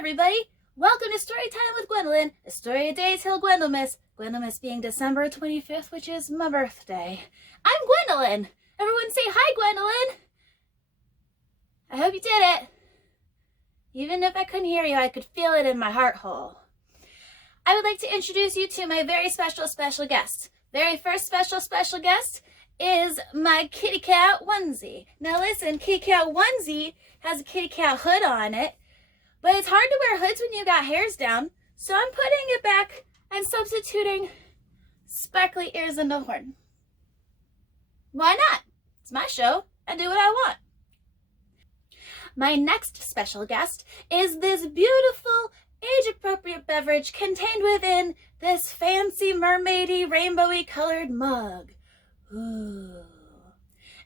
everybody! Welcome to Storytime with Gwendolyn, a story a day Til Gwendylmas. Gwendolynmas being December 25th, which is my birthday. I'm Gwendolyn! Everyone say hi, Gwendolyn! I hope you did it. Even if I couldn't hear you, I could feel it in my heart hole. I would like to introduce you to my very special guest. Very first special guest is my kitty cat onesie. Now listen, kitty cat onesie has a kitty cat hood on it, but it's hard to wear hoods when you got hairs down, so I'm putting it back and substituting sparkly ears and a horn. Why not? It's my show. I do what I want. My next special guest is this beautiful, age-appropriate beverage contained within this fancy, mermaidy, rainbowy colored mug. Ooh.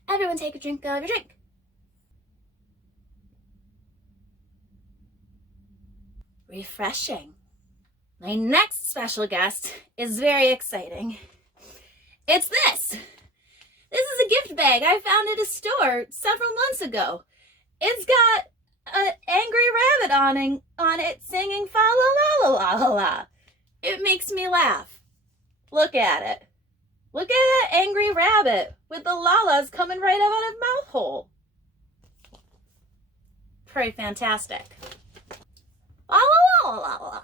Everyone take a drink of your drink. Refreshing. My next special guest is very exciting. It's this. This is a gift bag I found at a store several months ago. It's got an angry rabbit on it singing fa la la la la la. It makes me laugh. Look at it. Look at that angry rabbit with the lalas coming right out of his mouth hole. Pretty fantastic. La la la la la.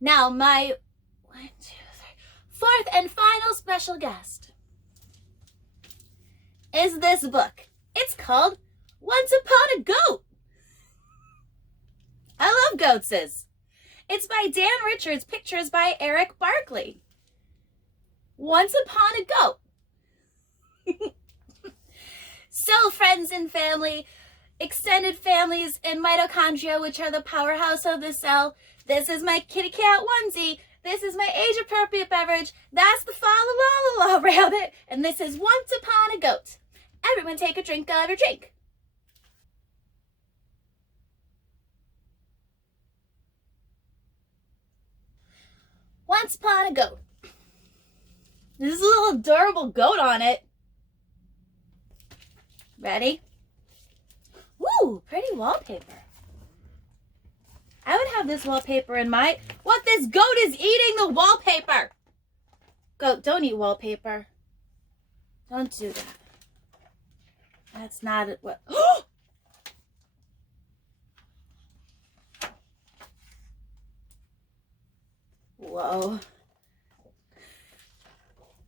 Now my fourth and final special guest is this book. It's called Once Upon a Goat. I love goatses. It's by Dan Richards, pictures by Eric Barkley. Once Upon a Goat. So, friends and family, extended families and mitochondria, which are the powerhouse of the cell, this is my kitty cat onesie. This is my age-appropriate beverage. That's the fa la la la rabbit. And this is Once Upon a Goat. Everyone take a drink of your drink. Once Upon a Goat. There's a little adorable goat on it. Ready? Woo, pretty wallpaper. I would have this wallpaper in my... What? This goat is eating the wallpaper. Goat, don't eat wallpaper. Don't do that. That's not what... Whoa.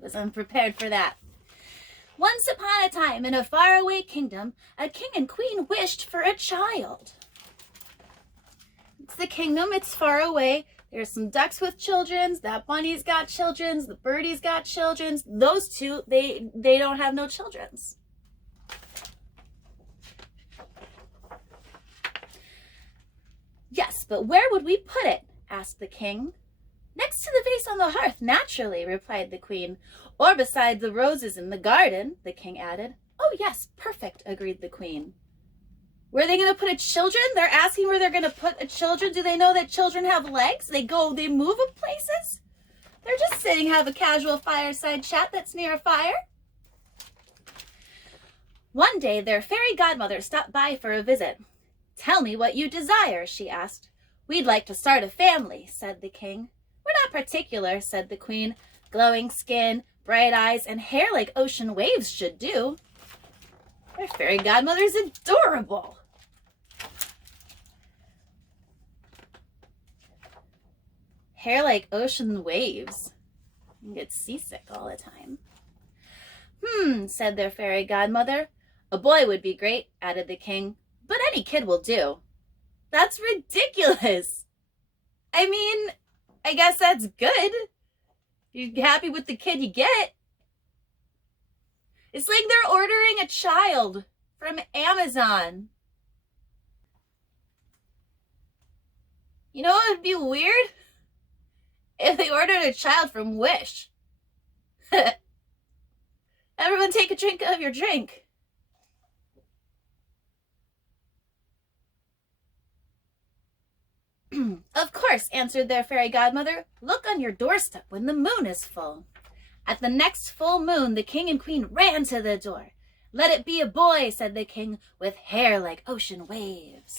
Was unprepared for that. Once upon a time, in a faraway kingdom, a king and queen wished for a child. It's the kingdom, it's far away. There's some ducks with children, that bunny's got children, the birdie's got children. Those two, they don't have no childrens. Yes, but where would we put it? Asked the king. Next to the vase on the hearth, naturally, replied the queen. Or beside the roses in the garden, the king added. Oh, yes, perfect, agreed the queen. Where are they going to put a children? They're asking where they're going to put a children. Do they know that children have legs? They move up places? They're just sitting, have a casual fireside chat that's near a fire. One day, their fairy godmother stopped by for a visit. Tell me what you desire, she asked. We'd like to start a family, said the king. We're not particular, said the queen. Glowing skin, bright eyes, and hair like ocean waves should do. Their fairy godmother's adorable. Hair like ocean waves. You get seasick all the time. Said their fairy godmother. A boy would be great, added the king. But any kid will do. That's ridiculous. I mean, I guess that's good. You're happy with the kid you get. It's like they're ordering a child from Amazon. You know what would be weird? If they ordered a child from Wish. Everyone take a drink of your drink. Of course, answered their fairy godmother. Look on your doorstep when the moon is full. At the next full moon, the king and queen ran to the door. Let it be a boy, said the king, with hair like ocean waves.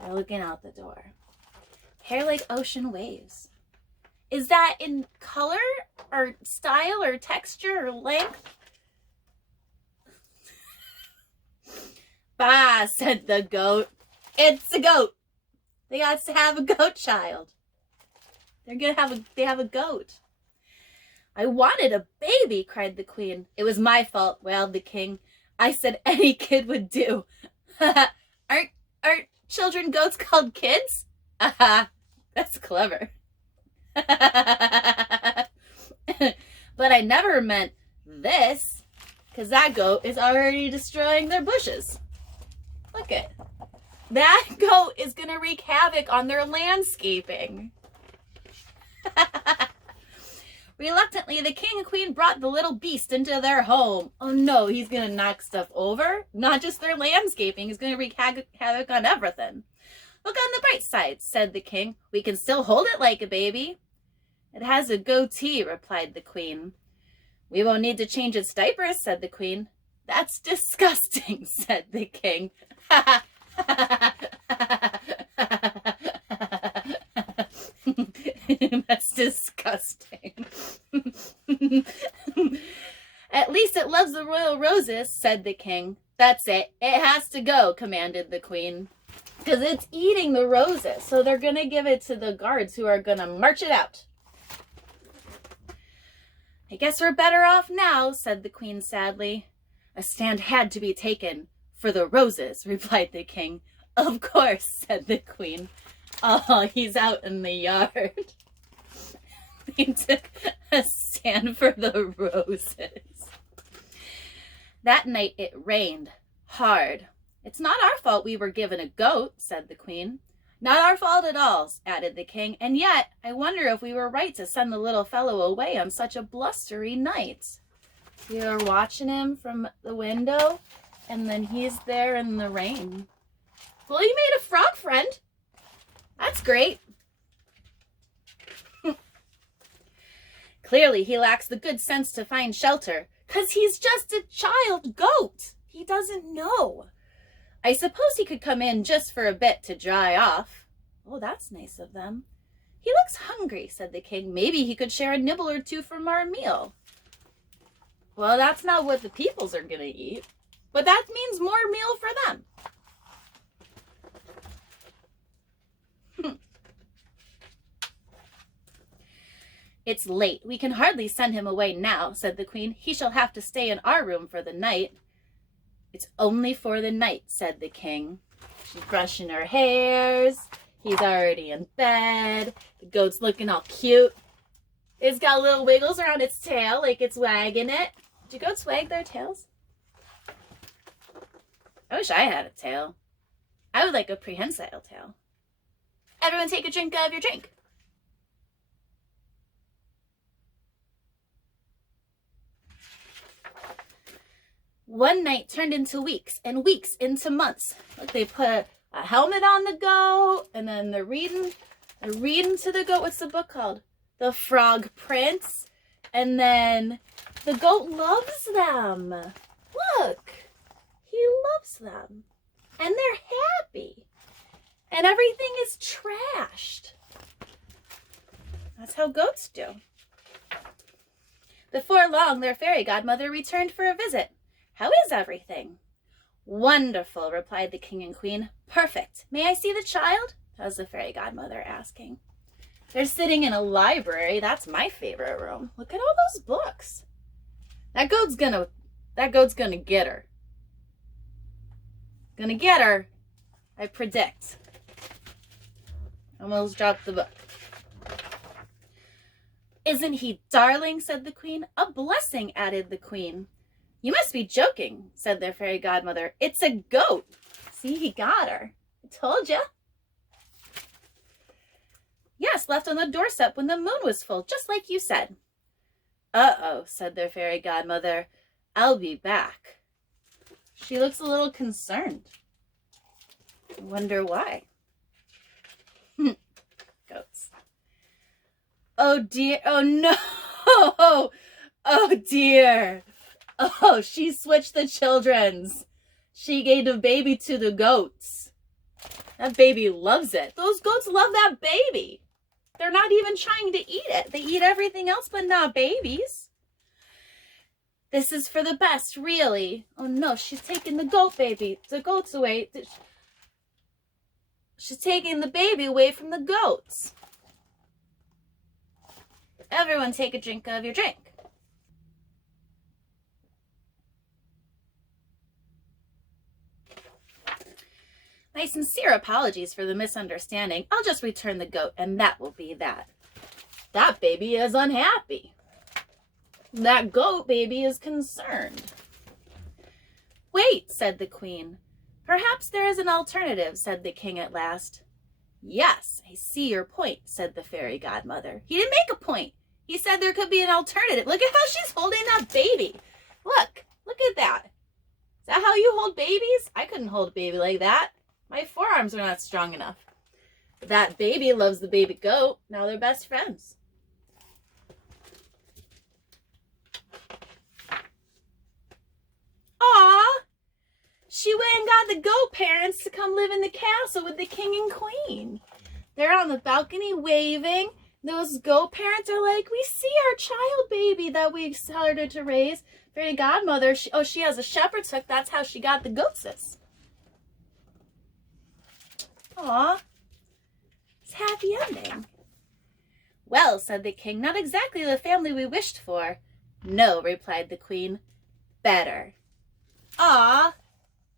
They're looking out the door. Hair like ocean waves. Is that in color or style or texture or length? Bah, said the goat. It's a goat. They got to have a goat child. They have a goat. I wanted a baby, cried the queen. It was my fault, wailed the king. I said any kid would do. Aren't children goats called kids? Aha, that's clever. But I never meant this, because that goat is already destroying their bushes. Look it. That goat is going to wreak havoc on their landscaping. Reluctantly, the king and queen brought the little beast into their home. Oh no, he's going to knock stuff over. Not just their landscaping. He's going to wreak havoc on everything. Look on the bright side, said the king. We can still hold it like a baby. It has a goatee, replied the queen. We won't need to change its diapers, said the queen. That's disgusting, said the king. That's disgusting. At least it loves the royal roses, said the king. That's it. It has to go, commanded the queen. Because it's eating the roses, so they're going to give it to the guards who are going to march it out. I guess we're better off now, said the queen sadly. A stand had to be taken for the roses, replied the king. Of course, said the queen. Oh, he's out in the yard. They took a stand for the roses. That night it rained hard. It's not our fault we were given a goat, said the queen. Not our fault at all, added the king. And yet, I wonder if we were right to send the little fellow away on such a blustery night. We were watching him from the window, and then he's there in the rain. Well, you made a frog friend. That's great. Clearly, he lacks the good sense to find shelter, 'cause he's just a child goat. He doesn't know. I suppose he could come in just for a bit to dry off. Oh, that's nice of them. He looks hungry, said the king. Maybe he could share a nibble or two from our meal. Well, that's not what the peoples are going to eat, but that means more meal for them. It's late. We can hardly send him away now, said the queen. He shall have to stay in our room for the night. It's only for the night, said the king. She's brushing her hairs. He's already in bed. The goat's looking all cute. It's got little wiggles around its tail like it's wagging it. Do goats wag their tails? I wish I had a tail. I would like a prehensile tail. Everyone take a drink of your drink. One night turned into weeks, and weeks into months. Look, they put a helmet on the goat, and then they're reading to the goat. What's the book called? The Frog Prince. And then the goat loves them. Look, he loves them. And they're happy. And everything is trashed. That's how goats do. Before long, their fairy godmother returned for a visit. How is everything? Wonderful, replied the king and queen. Perfect. May I see the child? That was the fairy godmother asking. They're sitting in a library. That's my favorite room. Look at all those books. That goat's gonna get her. Gonna get her, I predict. Almost dropped the book. Isn't he darling, said the queen. A blessing, added the queen. You must be joking, said their fairy godmother. It's a goat. See, he got her. I told you. Yes, left on the doorstep when the moon was full, just like you said. Uh-oh, said their fairy godmother. I'll be back. She looks a little concerned. I wonder why. Goats. Oh dear, oh no. Oh dear. Oh, she switched the children's. She gave the baby to the goats. That baby loves it. Those goats love that baby. They're not even trying to eat it. They eat everything else but not babies. This is for the best, really. Oh no, she's taking the goat baby. The goats away. She's taking the baby away from the goats. Everyone take a drink of your drink. My sincere apologies for the misunderstanding. I'll just return the goat, and that will be that. That baby is unhappy. That goat baby is concerned. Wait, said the queen. Perhaps there is an alternative, said the king at last. Yes, I see your point, said the fairy godmother. He didn't make a point. He said there could be an alternative. Look at how she's holding that baby. Look at that. Is that how you hold babies? I couldn't hold a baby like that. My forearms are not strong enough. That baby loves the baby goat. Now they're best friends. Aw! She went and got the goat parents to come live in the castle with the king and queen. They're on the balcony waving. Those goat parents are like, we see our child baby that we started to raise. Fairy godmother, she has a shepherd's hook. That's how she got the goatses. Aw, it's a happy ending. Well, said the king, not exactly the family we wished for. No, replied the queen, better. Aw,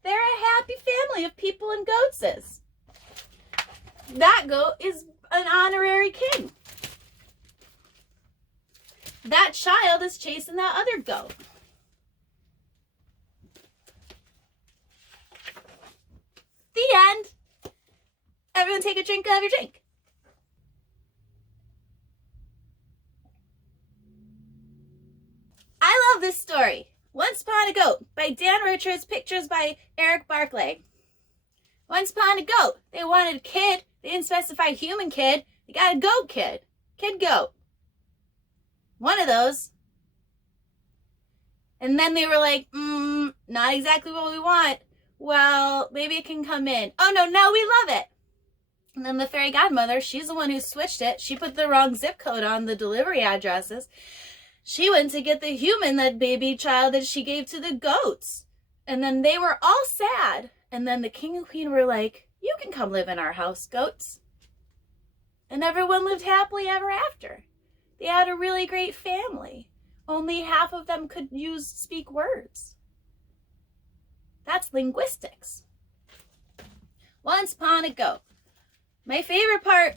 they're a happy family of people and goatses. That goat is an honorary king. That child is chasing that other goat. The end. Everyone take a drink of your drink. I love this story. Once Upon a Goat by Dan Richards, pictures by Eric Barclay. Once upon a goat. They wanted a kid. They didn't specify human kid. They got a goat kid. Kid goat. One of those. And then they were like, not exactly what we want. Well, maybe it can come in. Oh, no, we love it. And then the fairy godmother, she's the one who switched it. She put the wrong zip code on the delivery addresses. She went to get the human, that baby child that she gave to the goats. And then they were all sad. And then the king and queen were like, you can come live in our house, goats. And everyone lived happily ever after. They had a really great family. Only half of them could speak words. That's linguistics. Once upon a goat. My favorite part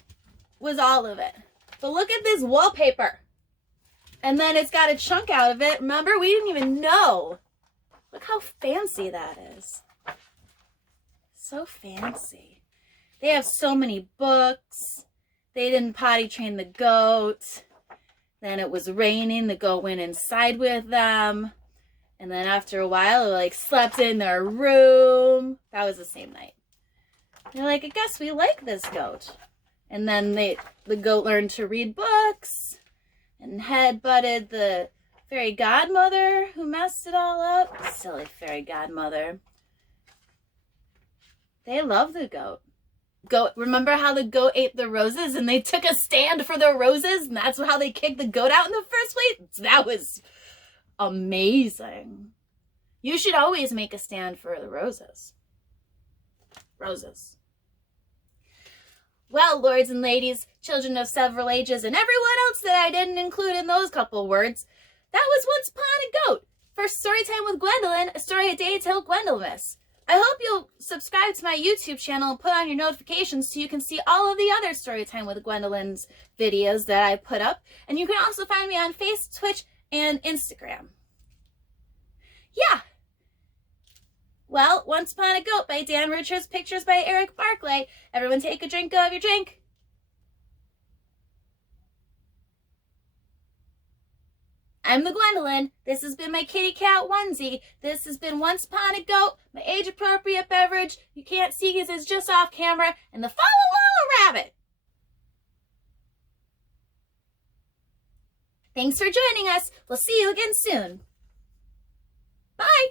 was all of it. But look at this wallpaper. And then it's got a chunk out of it. Remember, we didn't even know. Look how fancy that is. So fancy. They have so many books. They didn't potty train the goat. Then it was raining. The goat went inside with them. And then after a while, it slept in their room. That was the same night. They're like, I guess we like this goat. And then the goat learned to read books and head-butted the fairy godmother who messed it all up. Silly fairy godmother. They love the goat. Remember how the goat ate the roses and they took a stand for the roses and that's how they kicked the goat out in the first place? That was amazing. You should always make a stand for the roses. Roses. Well, lords and ladies, children of several ages, and everyone else that I didn't include in those couple words, that was Once Upon a Goat. For Storytime with Gwendolyn, a story a day, Til Gwendylmas. I hope you'll subscribe to my YouTube channel and put on your notifications so you can see all of the other Storytime with Gwendolyn's videos that I put up. And you can also find me on Facebook, Twitch, and Instagram. Yeah. Well, Once Upon a Goat by Dan Richards, pictures by Eric Barclay. Everyone take a drink of your drink. I'm the Gwendolyn. This has been my kitty cat onesie. This has been Once Upon a Goat, my age-appropriate beverage. You can't see because it's just off camera. And the Follow Rabbit. Thanks for joining us. We'll see you again soon. Bye.